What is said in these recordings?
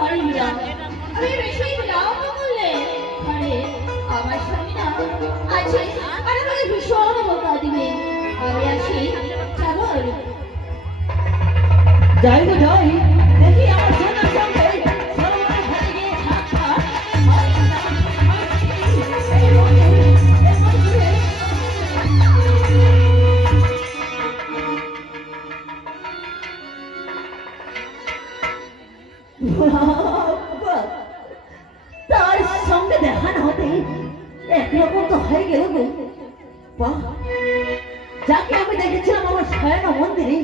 Sorry না, আমি বেশি লাভ করলে আরে আমার স্বামী না আছে আর আমাকে ভীষণ বোকা দিবে। আমি আসি, কেমন? যাই তো যাই, দেখি আমার সোনার সঙ্গে সরোবরের ঘাটে গিয়ে সাক্ষাৎ তার সঙ্গে দেখা না হতে একরকম তো হয়ে গেল গো। বাহ, যাকে আমি দেখেছিলাম আমার ছায়ানো মন্দিরে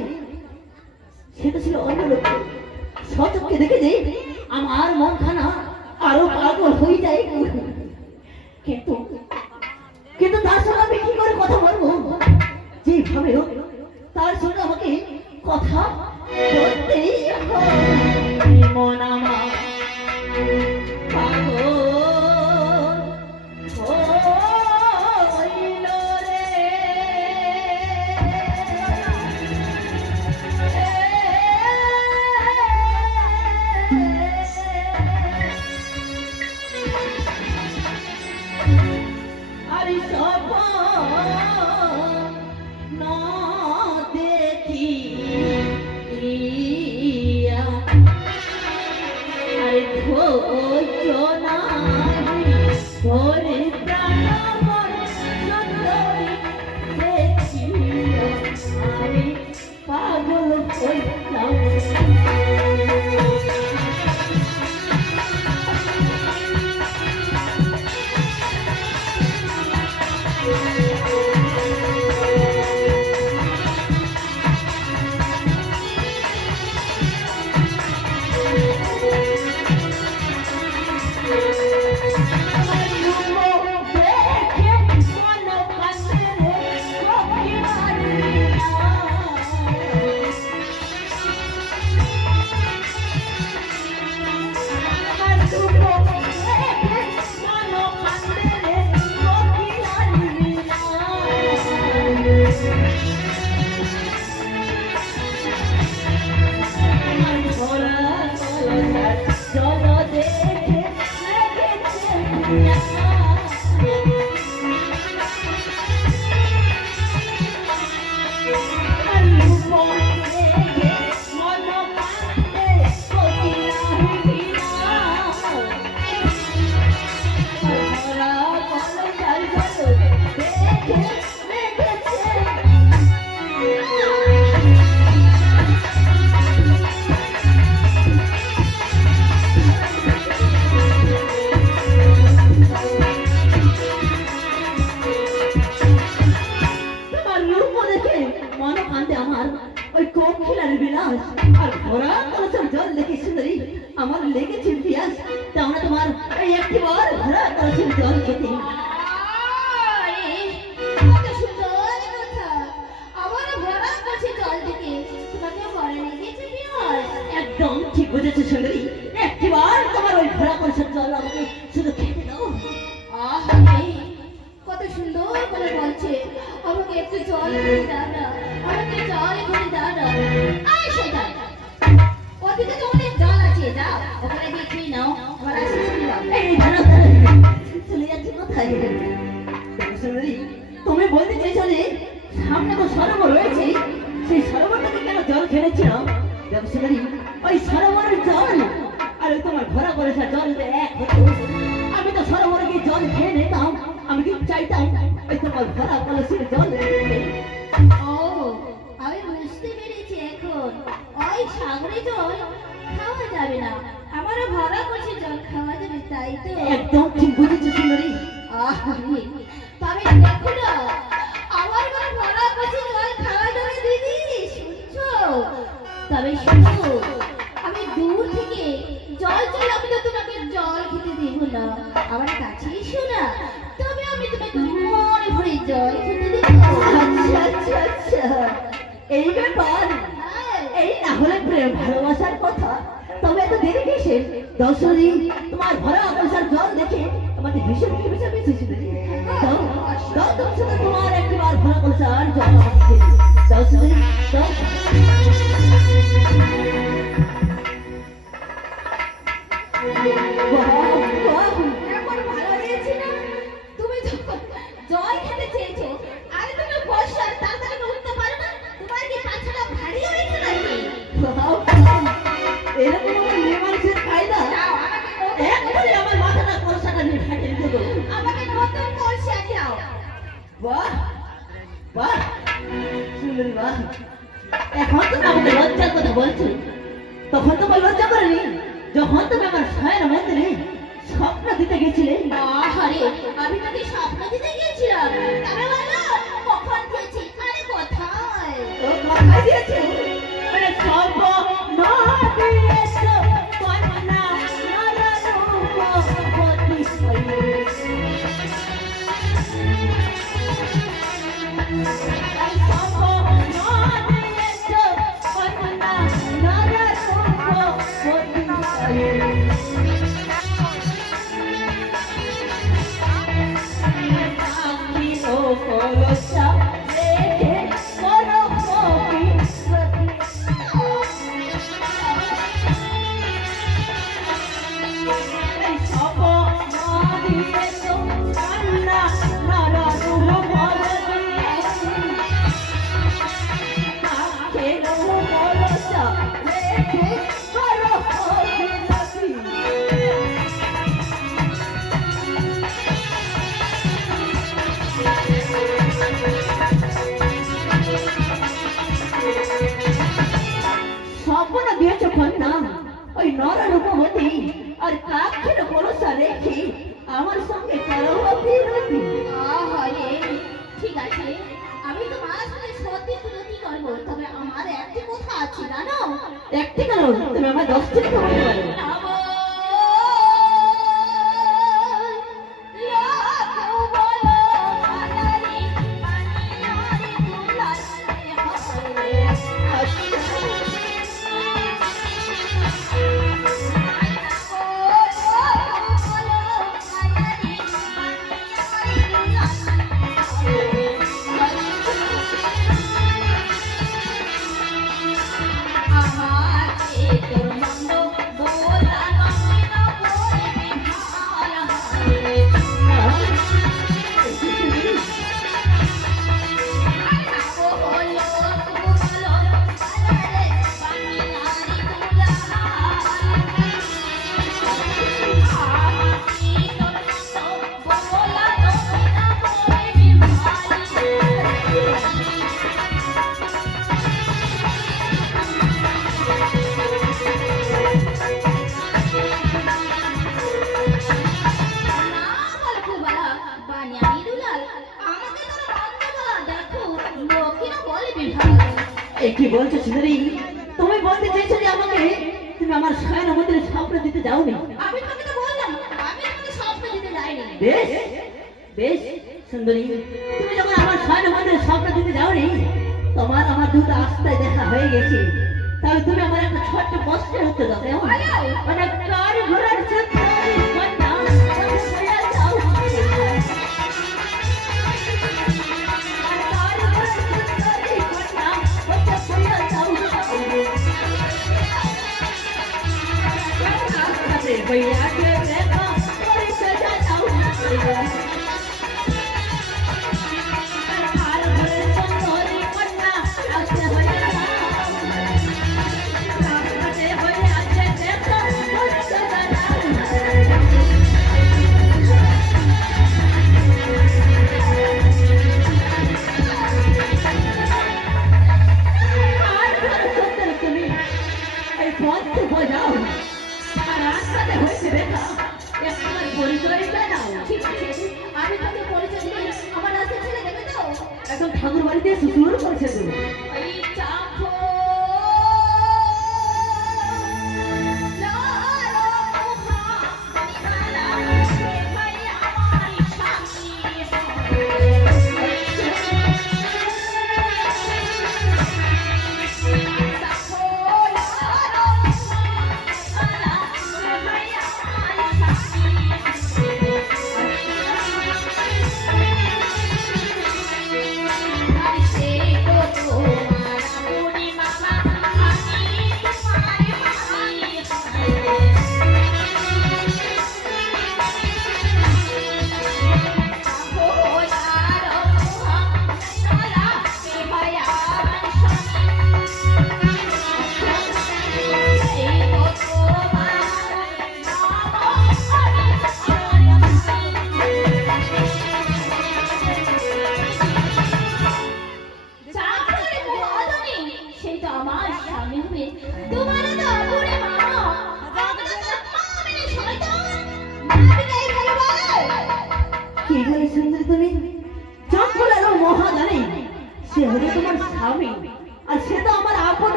সেটা ছিল অন্য লোক। সচক্ষে দেখে যে আমার মনখানা আরো পাগল হয়ে যায়। কিন্তু কিন্তু তার সঙ্গে আমি কি করে কথা বলবো? যেভাবে হোক তার সঙ্গে আমাকে কথা বলতেই হবে। মন আমার পাগল হইল রে। আরে স্বপ্ন দেখি আরে ধৈর্য নাই ধরে প্রাণ আমার সুন্দরী দেখিয়া আমি পাগল হইলাম। আমার লেগেছে পিয়াস, তাহলে তোমার এই একটিবার ভরা কলসের জল খেতে। কত সুন্দর কথা, আমার ভরা কলসে জল দিতে তোমাকে ভরা লেগেছে পিয়াস। একদম ঠিক বুঝেছো সুন্দরী, একটিবার তোমার ওই ভরা কলসের জল আমাকে শুধু খেতে দাও। কত সুন্দর করে বলছে, আমাকে একটু জল করে দাও না, আমাকে জল করে দাও না। আয় শয়তান, ওদিকে তো অনেক জল আছে, যাও ওখানে গিয়ে খেয়ে নাও, আমার আসে এই দাঁড়াও, চলে যাচ্ছে কোথায়? সুন্দরী, তুমি বলতে চাইছো যে সামনে তো সরোবর রয়েছে, সেই সরোবরটাকে কেন জল খেলেছিলাম? দেখো সুন্দরী, ওই সরোবরের জল আর ওই তোমার ভরা কলসের জল এক হতো। আমি তো সরোবরে গিয়ে জল খেয়ে নিতাম, আমি কি চাইতাম ওই তোমার ভরা কলসের জল। ও, আমি বুঝতে পেরেছি এখন, ওই সাগরে জল খাওয়া যাবে না, আমারও ভরা করছে জল খাওয়া যাবে, তাই তো? একদম ঠিক বুঝেছো সুন্দরী। তবে দেখো না, আমার ঘরে ভরা করছে জল খাওয়া যাবে দিদি, শুনছো? তবে শুনো, আমি দূর থেকে জল চাই, আমি তো তোমাকে জল খেতে দেবো না, আমার কাছে এসো না, তবে আমি তোমাকে মনে ভরে জল খেতে দেবো। আচ্ছা আচ্ছা আচ্ছা, এই ব্যাপার। এই না হলে প্রেম ভালোবাসার কথা, তবে এত দেরি কিসে? দর্শনী, তোমার ভরা কলসের জল দেখে আমাকে ভীষণ ভীষণ ভীষণ দাও দাও, দর্শনী তোমার একবার ভরা কলসের জল আমাকে দর্শনী দাও। বাহ, বাহ। কেমন ভালো হয়েছে না? তুমি যখন জল খেতে চেয়েছো, আরে তুমি বসো আর তাড়াতাড়ি উঠতে পারো না? তোমার কি পাছাটা ভারী হয়েছে নাকি? বাহ, বাহ। এরকম আমার মেয়ে মানুষের ফায়দা। যাও, আমাকে নতুন এক্ষুনি আমার মাথাটা কলসাটা নিয়ে ফাটিয়ে দেবো। আমাকে নতুন কলসি দাও। বাহ, বাহ, সুন্দরী বাহ। এখন তুমি আমাকে লজ্জার কথা বলছো, তখন তোমার লজ্জা করেনি যখন তুমি আমার শয়ন মন্দিরে স্বপ্ন দিতে গেছিলে। আরে আমি তোকে স্বপ্ন দিতে গিয়েছিলাম, তবে বলো কখন দিয়েছি? আরে কোথায়? ও কথাই দিয়েছো, মানে স্বপ্ন না দিয়েছো, কন্যা নররূপবতী হয়ে। এই স্বপ্ন না দিয়েছো, কন্যা নররূপবতী হয়ে। ও কলসা রেখে করো পবিত্রতি। এই স্বপ্ন দিয়েছো, কন্যা নররূপবতী। আখের কলসা রেখে করো পবিত্রতি। স্বপ্ন দিয়েছো কন্যা ওই নররূপবতী, আর কাক্ষের ভরসা রেখে আমার সঙ্গে করো অভিরতি। আরে ঠিক আছে, আমি তোমার সাথে সত্যি বিরতি করবো, তবে আমার একটি কথা আছে জানো? একটি কেন, তুমি আমার 10টি কথা বলতে পারো। এই কি বলছো সুন্দরী, তুমি বলতে চাইছো যে আমাকে তুমি আমার শয়ন মন্দিরে স্বপ্ন দিতে যাওনি? আমি তোমাকে তো বললাম আমি তোমাকে স্বপ্ন দিতে যাইনি। বেশ বেশ সুন্দরী, তুমি যখন আমার শয়ন মন্দিরে স্বপ্ন দিতে যাওনি, তোমার আমার দুটো আস্তায় দেখা হয়ে গেছে, তাহলে তুমি আমার একটা ছোট্ট প্রশ্নের উত্তর দাও কেমন? মানে কার ঘোড়ার ছত্রারি কন্যা তুমি হইয়া যাও। আর কার ঘোড়ার ছত্রারি কন্যা তুমি হইয়া যাও। আস্তে হইয়া কে দেখা করে সোজা যাও। আর ঘোড়ার ছত্রারি কন্যা আস্তে হইয়া যাও। আস্তে হইয়া কে দেখা করে সোজা যাও। আর ঘোড়ার ছত্রারি তুমি এই পথে বোঝাও, আর রাস্তাতে হয়েছে দেখা একবার পরিচয়টা দাও। ঠিক আছে, আমি তোকে পরিচয় দিই, আমার রাস্তা ছেড়ে দেবে তো? এখন ঠাকুর বাড়িতে শ্বশুর করেছে তুমি। ওই চাপো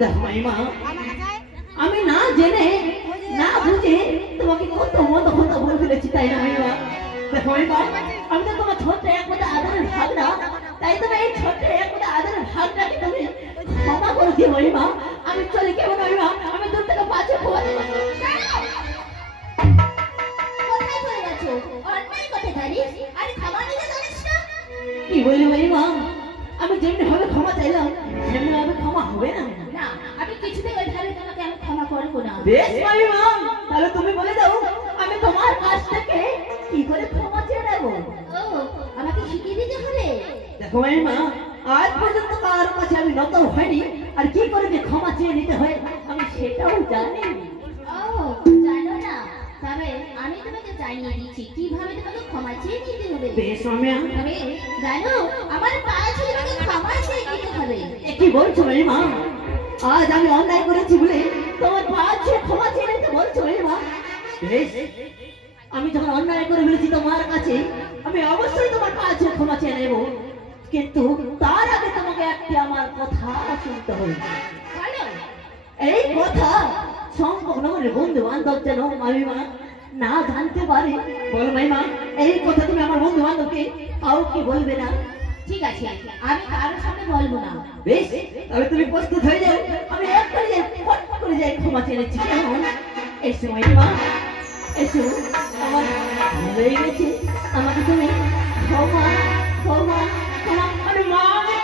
দেখো মাইমা, আমি না জেনে না বুঝে তোমাকে কত মতো কথা বলে ফেলেছি, তাই না মাইমা? দেখো মাইমা, আমি তো তোমার ছোট্ট এক কথা আদরের ভাগ না, তাই তুমি এই ছোট্ট এক কথা আদরের ভাগটাকে তুমি ক্ষমা করে দিও মাইমা। আমি চলে কেমন মাইমা, আমি দূর থেকে পাশে খোয়াতে কোথায় চলে গেছো? অন্যায় কথা জানিস আর ক্ষমা নিতে জানিস না? কি বলি মাইমা, আমি যেমনি ভাবে ক্ষমা চাইলাম সেমনি ভাবে ক্ষমা হবে না। না, আমি কিছুতে ওইভাবে তোমাকে আমি ক্ষমা করবো না। বেশ মাইমা, তাহলে তুমি বলে দাও আমি তোমার কাছ থেকে কি করে ক্ষমা চেয়ে নেবো। ও, আমাকে শিখিয়ে দিতে হবে। দেখো মাইমা, আজ পর্যন্ত কারোর কাছে আমি নত হয়নি, আর কি করে যে ক্ষমা চেয়ে নিতে হয় আমি সেটাও জানি। ও, জানো না? তবে আমি তোমাকে জানিয়ে দিচ্ছি কিভাবে তোমাকে ক্ষমা চেয়ে নিতে হবে। বেশ মামিয়া, তবে জানো, আমার পা ছুঁয়ে তোমাকে ক্ষমা চেয়ে নিতে হবে। এ কি বলছো মাইমা? আজ আমি অন্যায় করেছি বলে তোমার পা ছুঁয়ে ক্ষমা চেয়ে নিতে বলছো মাইমা? বেশ, আমি যখন অন্যায় করে ফেলেছি তোমার কাছে, আমি অবশ্যই তোমার পা ছুঁয়ে ক্ষমা চেয়ে নেব, কিন্তু তার আগে তোমাকে একটি আমার কথা শুনতে হবে। বলো। এই কথা সম্পূর্ণ বন্ধু বান্ধব যেন মামিমা না জানতে পারে। বল মাইমা, এই কথা তুমি আমার বন্ধু বান্ধবকে কাউকে বলবে না? ঠিক আছে, আমি কারোর সামনে বলবো না। বেশ, তাহলে তুমি প্রস্তুত হয়ে যাও, আমি এক করে যাই, ফট করে যাই ক্ষমা চেয়ে নিচ্ছি। কেমন? এসো মাইমা, এসো। আমার ভালো হয়ে গেছে, আমাকে তুমি ক্ষমা ক্ষমা ক্ষমা মানে মা আমি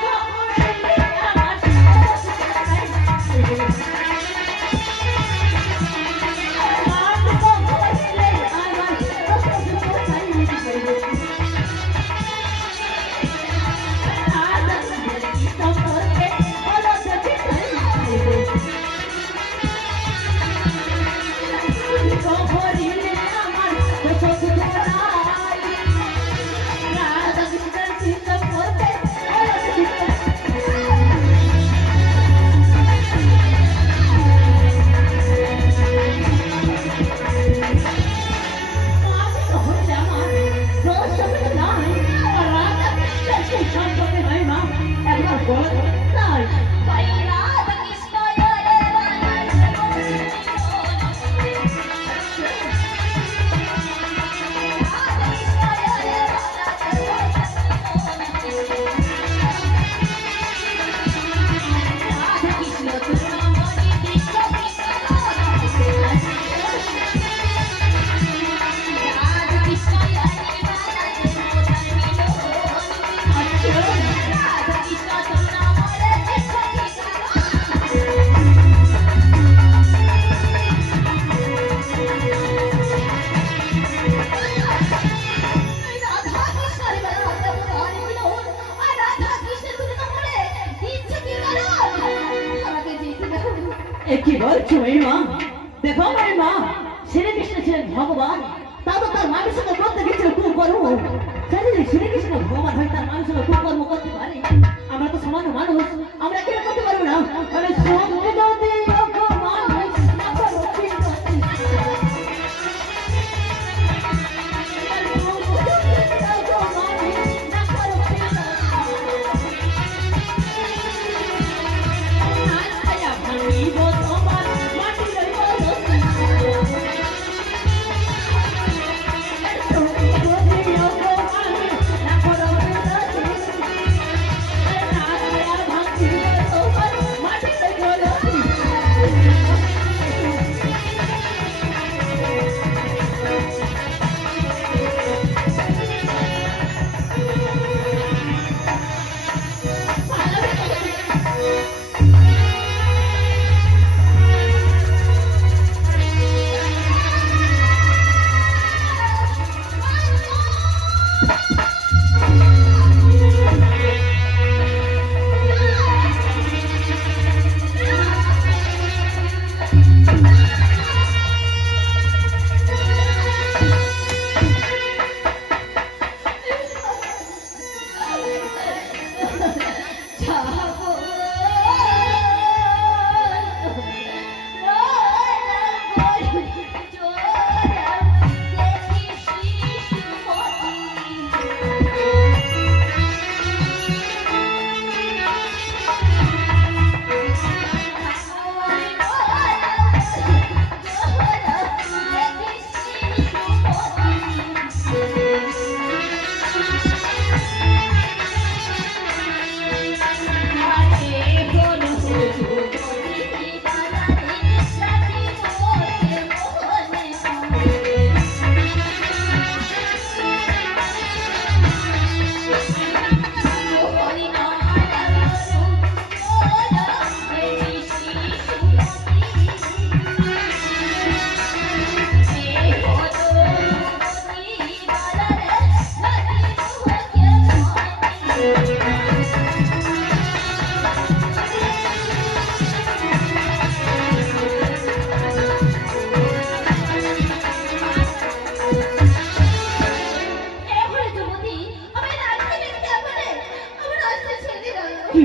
কি বলছো মাইমা? দেখো মাইমা, শ্রীকৃষ্ণ ছিলেন ভগবান, তা তো তার মায়ের সঙ্গে করতে গেছিল কুকর্ম। তাই যদি শ্রীকৃষ্ণ ভগবান হয় তার মায়ের সঙ্গে কুকর্ম করতে পারে, আমরা তো সামান্য মানুষ, আমরা কেন করতে পারবো না? মানে সঙ্গে যদি ভগবান হয়, না করো কি করতে?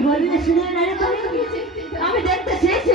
বললে শুনে না রে তুমি? আমি দেখতে চেয়েছি